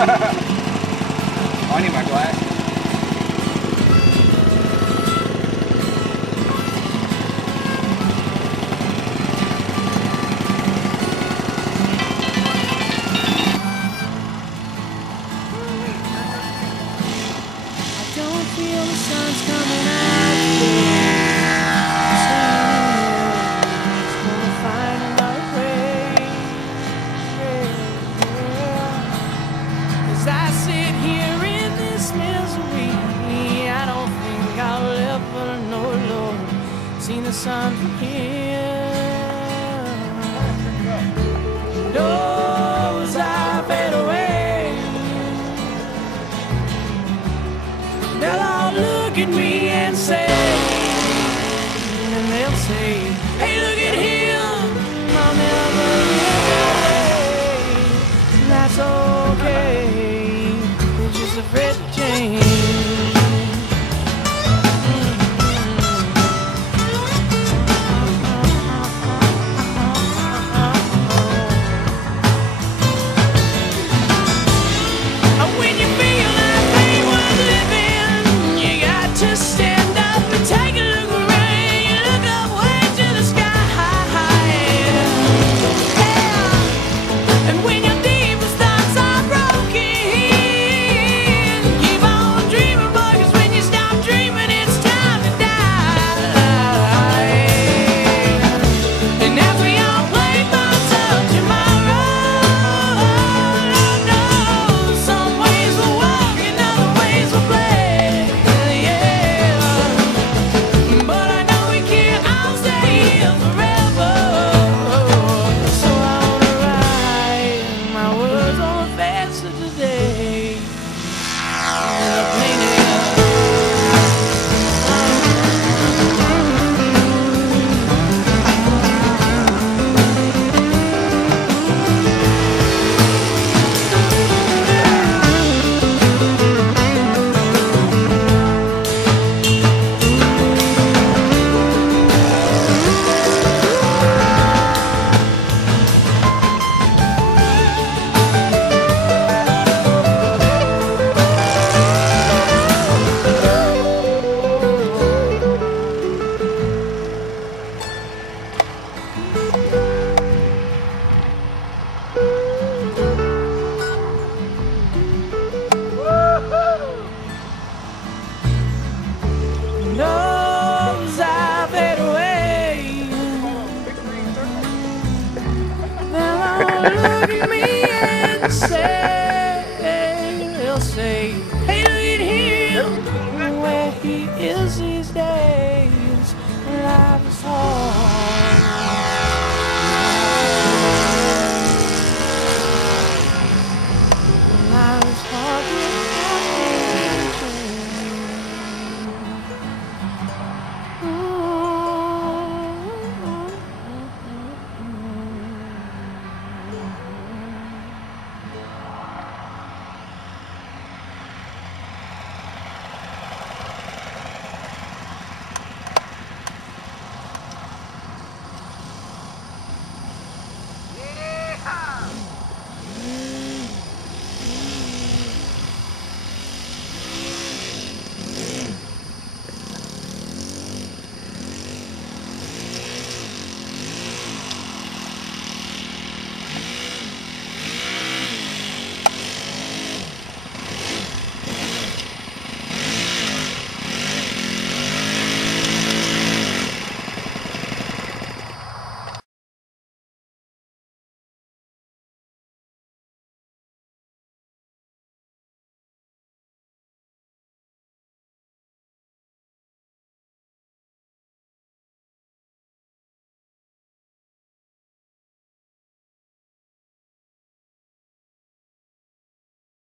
I need my glasses. Don't feel the sun's coming out today. It's gonna find another way. As I sit here in this misery, I don't think I'll ever know, Lord, seen the sun from here. Those I fade away, they'll all look at me and say, and they'll say, hey, look at him, I'll never live that way. That's okay, they're just afraid to change. When you feel like ain't worth living, you got to stand up and take a look around. You look up way to the sky, yeah. And when your deepest thoughts are broken, keep on dreaming, boy, 'cause when you stop dreaming, it's time to die. And as we all play parts of tomorrow, some ways will walk and other ways will play, yeah. But I know we can't all stay here forever. So I wanna write my words on the face of today. And I paint it up. Knows I fade away. They'll all look at me and say, they'll say, hey, look at him, where he is.